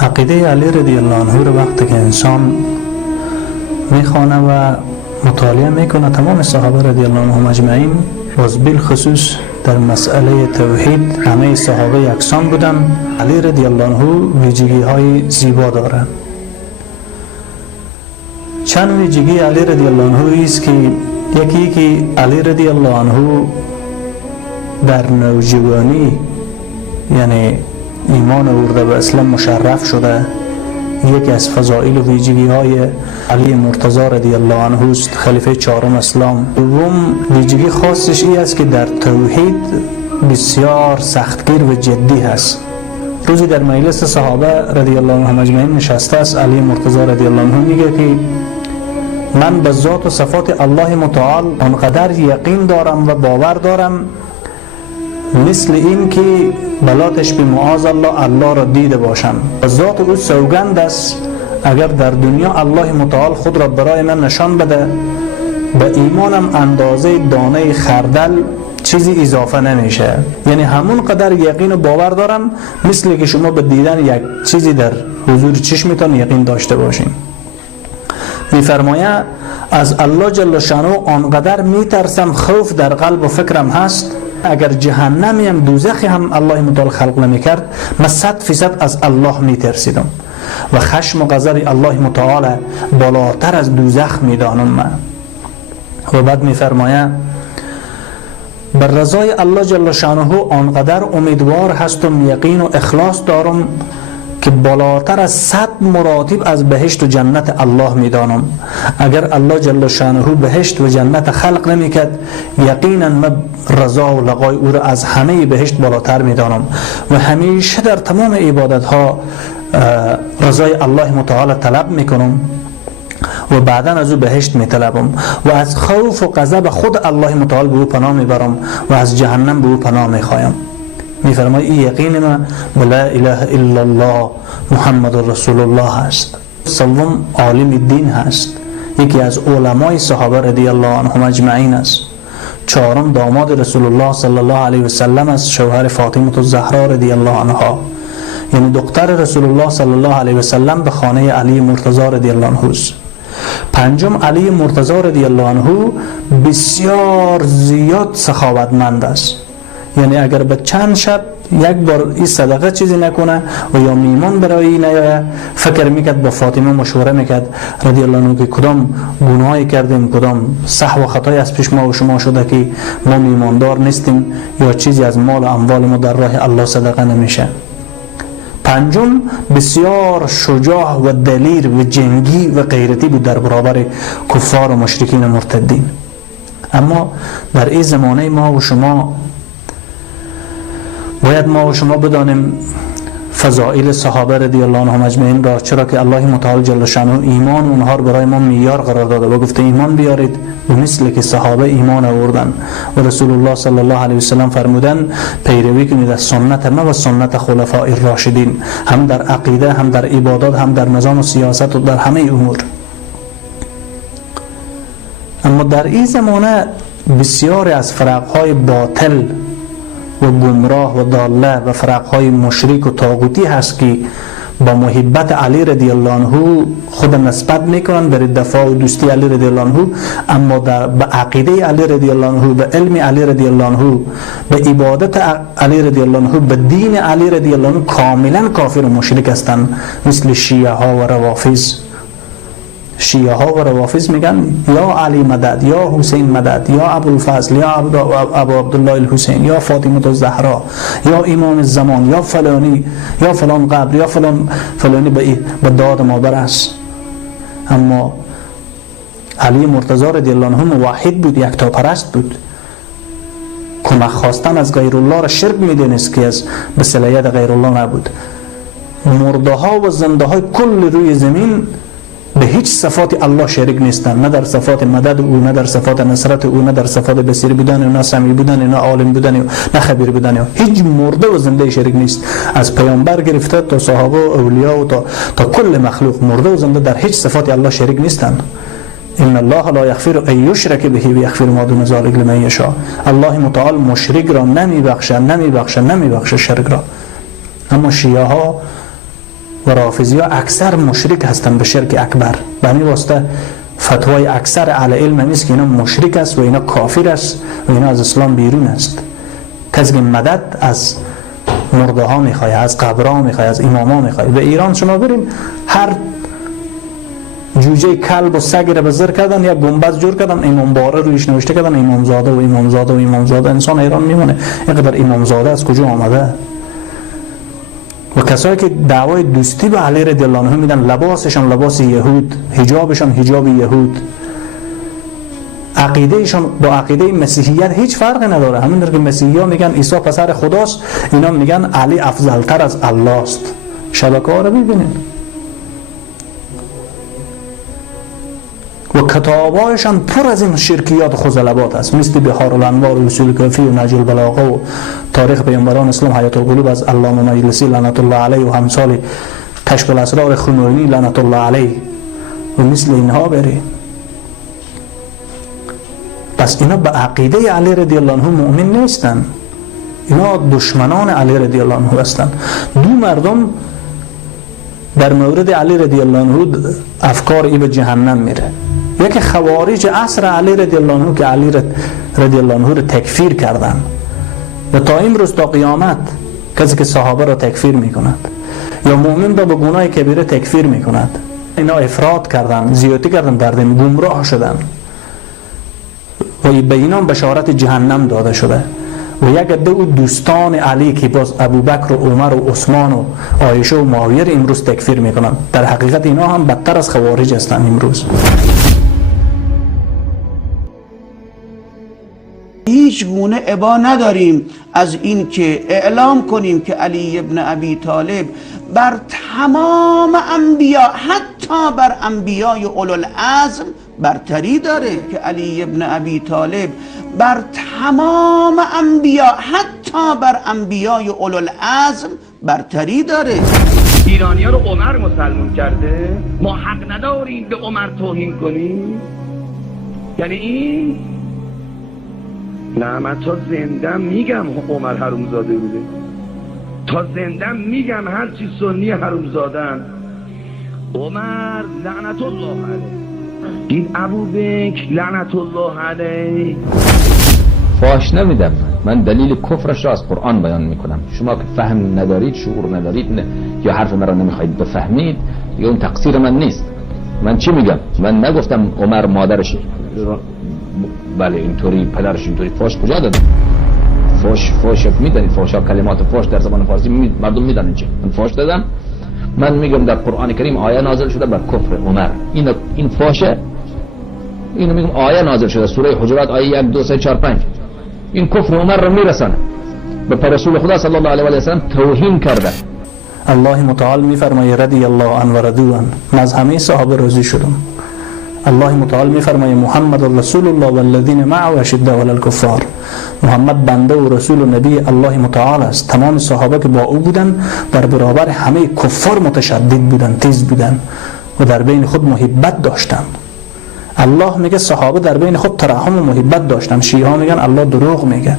عقیده علی رضی الله عنه رو وقتی که انسان میخوانه و مطالعه میکنه، تمام صحابه رضی الله عنهم اجمعین و بالخصوص در مسئله توحید همه صحابه یکسان بودن. علی رضی الله عنه ویژگی های زیبا داره. چند ویژگی علی رضی الله عنه است که یکی علی رضی الله عنه در نوجوانی یعنی ایمان آورده و اسلام مشرف شده. یکی از فضائل و ویژگی های علی مرتضی رضی الله عنه است، خلیفه چهارم اسلام. دوم ویژگی خاصش این است که در توحید بسیار سختگیر و جدی هست. روزی در مجلس صحابه رضی الله عنهم اجمعین نشسته است. علی مرتضی رضی الله عنه میگه که من به ذات و صفات الله متعال آنقدر یقین دارم و باور دارم مثل این که بلاتش به معاذ الله را دیده باشم. ذات او سوگند است اگر در دنیا الله متعال خود را برای من نشان بده، به ایمانم اندازه دانه خردل چیزی اضافه نمیشه. یعنی همون قدر یقین و باور دارم مثل که شما به دیدن یک چیزی در حضور چشمتان یقین داشته باشین. میفرماید از الله جل شانه آنقدر میترسم، خوف در قلب و فکرم هست، اگر جهنمی هم دوزخی هم الله متعال خلق نمیکرد من 100% از الله میترسیدم و خشم و غضب الله متعال بالاتر از دوزخ میدانم من. و بعد میفرماید بر رضای الله جل شانه آنقدر امیدوار هستم، یقین و اخلاص دارم که بالاتر از 100 مراتب از بهشت و جنت الله میدانم. اگر الله جل شانه بهشت و جنت خلق نمیکرد یقینا من رضا و لقای او را از همه بهشت بالاتر میدانم و همیشه در تمام عبادت ها رضای الله متعال طلب میکنم و بعدا از او بهشت میطلبم و از خوف و غضب خود الله متعال به او پناه میبرم و از جهنم به او پناه میخوایم. میفرماید این یقین من لا اله الا الله محمد رسول الله هست. سوم عالم دین هست، یکی از علمای صحابه رضی الله عنهم اجمعین است. چهارم داماد رسول الله صلی الله علیه و سلم است، شوهر فاطمه الزهرا رضی الله عنها، یعنی دختر رسول الله صلی الله علیه و سلم به خانه علی مرتضی رضی الله عنه است. پنجم علی مرتضی رضی الله عنه بسیار زیاد سخاوتمند است، یعنی اگر به چند شب یک بار این صدقه چیزی نکنه و یا میمان برای این نیاید فکر میکرد با فاطمه مشوره میکرد رضی الله عنها که کدام گناهی کردیم، کدام سهو و خطایی از پیش ما و شما شده که ما میماندار نیستیم یا چیزی از مال و اموال ما در راه الله صدقه نمیشه. پنجم بسیار شجاع و دلیر و جنگی و غیرتی بود در برابر کفار و مشرکین و مرتدین. اما در این زمانه ما و شما باید ما و شما بدانیم فضائل صحابه رضی الله عنهم اجمعین را، چرا که الله متعال جل شانه ایمان اونها رو برای ما معیار قرار داده و گفته ایمان بیارید به مثل که صحابه ایمان آوردن و رسول الله صلی الله علیه و سلم فرمودن پیروی کنید از سنت ما و سنت خلفاء الراشدین، هم در عقیده، هم در عبادات، هم در نظام و سیاست و در همه امور. اما در این زمانه بسیاری از فرقهای باطل و گمراه و ضاله و فرقهای مشرک و طاغوتی هست که با محبت علی رضی الله عنه خود نسبت میکنن در دفاع و دوستی علی رضی الله عنه، اما به عقیده علی رضی الله عنه، به علم علی رضی الله عنه، به عبادت علی رضی الله عنه، به دین علی رضی الله عنه کاملا کافر و مشرک هستند، مثل شیعه ها و روافض. شیعه ها و روافض میگن یا علی مدد، یا حسین مدد، یا ابوالفضل، یا ابو عبدالله الحسین، یا فاطمه الزهرا، یا امام الزمان، یا فلانی، یا فلان قبر، یا فلانی به داد ما برس. اما علی مرتضی رضی الله عنه موحد بود، یکتا پرست بود. کمک خواستن از غیر الله را شرک میدونست که از به صلاحیت غیر الله نبود. مرده ها و زنده های کل روی زمین به هیچ صفات الله شریک نیستند، نه در صفات مدد او، نه در صفات نصرت او، نه در صفات بصیر بودن او، نه سمیع بودن او، نه عالم بودن او، نه خبیر بودن او. هیچ مرده و زنده شریک نیست، از پیامبر گرفته تا صحابه و اولیاء و تا کل مخلوق مرده و زنده در هیچ صفات الله شریک نیستند. ان الله لا یغفر ان یشرک به و یغفر ما دون ذلک لمن یشاء. الله متعال مشرک را نمیبخشه شرک را. اما شیعه ها و رافضی ها اکثر مشرک هستند به شرک اکبر. به همین واسطه فتوای اکثر اهل علم نیست که اینا مشرک است و اینا کافر است و اینا از اسلام بیرون است. کسی که مدد از مرده ها میخواد، از قبرها میخواد، از امام ها میخواد. به ایران شما بریم هر جوجه کلب و سگ را بزر کردن، یک گنبد جور کردن، امام باره رویش نوشته کردن امامزاده و امامزاده و امامزاده. انسان ایران میمونه اینقدر امامزاده از کجا آمده؟ و کسایی که دعوای دوستی به علی رضی الله عنه میدن، لباسشان لباس یهود، حجابشان حجاب یهود، عقیدهشان با عقیده مسیحیت هیچ فرقی نداره. همین که مسیحی‌ها میگن عیسی پسر خداست، اینا میگن علی افضلتر از الله است. شبکه‌ها رو ببینید و کتاب‌هایشان پر از این شرکیات و خزلبات است، مثل بحار الانوار و اصول کافی و نهج البلاغه و تاریخ پیامبران اسلام حیات القلوب از علامه مجلسی لعنت الله علیه و همثال کشف الاسرار خمینی لعنت الله علیه و مثل اینها بری. پس اینا به عقیده علی رضی الله عنه مؤمن نیستن، اینا دشمنان علی رضی الله عنه هستند. دو مردم در مورد علی رضی الله عنه افکار ای به جهنم میره. یکی خوارج عصر علی رضی الله عنه که علی رضی الله عنه رو تکفیر کردن و تا امروز تا قیامت کسی که صحابه رو تکفیر میکند یا مؤمن رو به گناه کبیره تکفیر میکند، اینا افراط کردن، زیادتی کردن، در دین گمراه شدن و به اینا بشارت جهنم داده شده. و یک عده دوستان علی که باز ابوبکر و عمر و عثمان و عایشه و معاویه امروز تکفیر میکنن، در حقیقت اینا هم بدتر از خوارج هستند امروز. هیچ گونه ابا نداریم از این که اعلام کنیم که علی ابن ابی طالب بر تمام انبیا، حتی بر انبیای اولوالعزم برتری داره، که علی ابن ابی طالب بر تمام انبیا، حتی بر انبیای اولوالعزم برتری داره. ایرانی‌ها رو عمر مسلمان کرده، ما حق نداریم به عمر توهین کنیم. یعنی این نه، من تا زندم میگم عمر حرومزاده بوده، تا زندم میگم هر چی سنی حرومزادن. عمر لعنت الله علیه، این ابوبکر لعنت الله علیه. فاش نمیدم، من دلیل کفرش را از قرآن بیان میکنم. شما که فهم ندارید، شعور ندارید، یا حرف مرا نمیخواید بفهمید، یا اون تقصیر من نیست. من چی میگم؟ من نگفتم عمر مادرش بله اینطوری، پدرش اینطوری. فاش کجا دادم؟ فاش میدونید، فاش ها کلمات فاش در زبان فارسی مردم میدونن چه. من فاش دادم؟ من میگم در قرآن کریم آیه نازل شده بر کفر عمر. این فاشه. اینو میگم آیه نازل شده سوره حجرات آیه 1 2 3 4 5. این کفر عمر رو میرسانه به رسول خدا صلی الله علیه و سلم، توهین کرده. الله متعال میفرماید رضی الله عنه و رضوا عنه، من از همه صحابه راضی شدم. الله متعال میفرماید محمد رسول الله والذین معه اشداء علی الکفار، محمد بنده و رسول و نبی الله متعال است. تمام صحابه که با او بودن در برابر همه کفار متشدد بودن، تیز بودن و در بین خود محبت داشتن. الله میگه صحابه در بین خود ترحم و محبت داشتن. شیعه ها میگن الله دروغ میگه،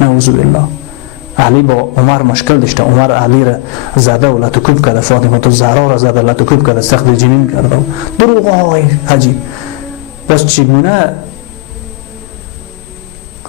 نعوذ بالله. علی با عمر مشکل داشته، عمر علی را زده و لطکوب کرده، فاطمه الزهرا را زده لطکوب کرده، سخت جنین کرده. دروغ های عجیب. بس چگونه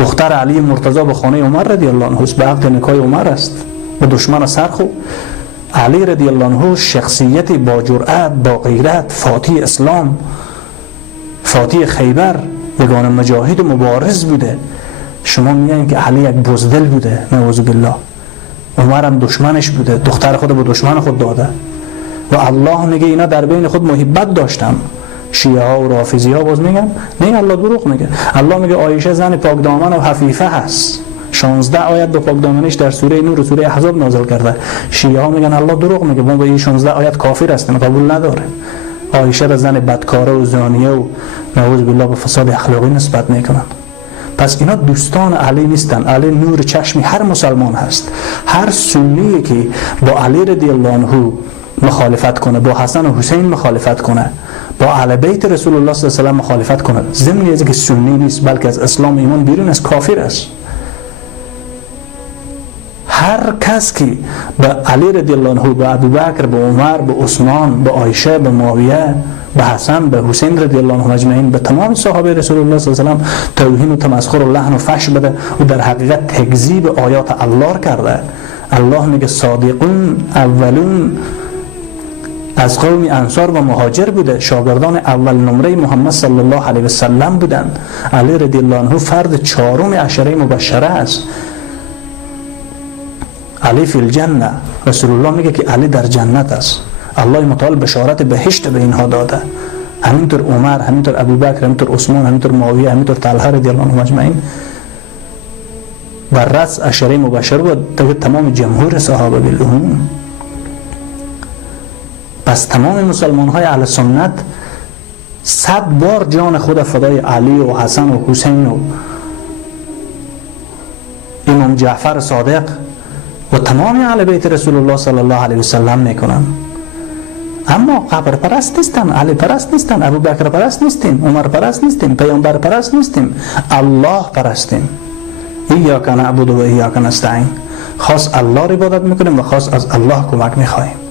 دختر علی مرتضی به خانه عمر رضی الله عنه به عقد نکاح عمر است، به دشمن سرخو. علی رضی الله عنه شخصیت با جرأت، با غیرت، فاتح اسلام، فاتح خیبر، یگانه مجاهد و مبارز بوده. شما میگین که علی یک بزدل بوده، نعوذ بالله. عمر هم دشمنش بوده، دختر خود به دشمن خود داده. و الله میگه اینا در بین خود محبت داشتن. شیعه ها و رافضی ها باز میگن نه، الله دروغ میگه. الله میگه عایشه زن پاک دامن و حفیفه هست. 16 آیت به پاک دامنش در سوره نور و سوره احزاب نازل کرده. شیعه ها میگن الله دروغ میگه، ما به این 16 آیت کافر هستیم، قبول نداره. عایشه را زن بدکاره و زانیه و نعوذ بالله به فساد اخلاقی نسبت میکنن. پس اینا دوستان علی نیستن. علی نور چشمی هر مسلمان هست. هر سنی که با علی رضی الله عنه مخالفت کنه، با حسن و حسین مخالفت کنه، با اهل بیت رسول الله صلی الله علیه و آله مخالفت کنه، ضمن از که سنی نیست بلکه از اسلام ایمان بیرون از کافر است. هر کس که به علی رضی الله عنه، به ابوبکر، به عمر، به عثمان، به عایشه، به معاویه، به حسن، به حسین رضی الله عنهم اجمعین، به تمام صحابه رسول الله صلی الله علیه و سلم توهین و تمسخر و لعن و فحش بده و در حقیقت تکذیب آیات الله کرده. الله میگه صادقون اولون از قوم انصار و مهاجر بوده، شاگردان اول نمره محمد صلی الله علیه و سلم بودند. علی رضی الله عنه فرد چهارم عشره مبشره است. علی فی الجنه، رسول الله میگه که علی در جنت است. الله متعال بشارت بهشت به اینها داده. همینطور عمر، همینطور ابوبکر، همینطور عثمان، همینطور معاویه، همینطور طلحه رضی الله عنهم اجمعین بر رأس عشره مبشر بود. دیگه تمام جمهور صحابه بالعموم. پس تمام مسلمان های اهل سنت 100 بار جان خود فدای علی و حسن و حسین و امام جعفر صادق و تمام اهل بیت رسول الله صلی الله علیه و سلم میکنن. اما قبر پرست نیستن، علی پرست نیستن، ابوبکر پرست نیستیم، عمر پرست نیستیم، پیامبر پرست نیستیم، الله پرستیم. ایاک نعبد و ایاک نستعین. خاص الله را عبادت میکنیم و خاص از الله کمک میخواهیم.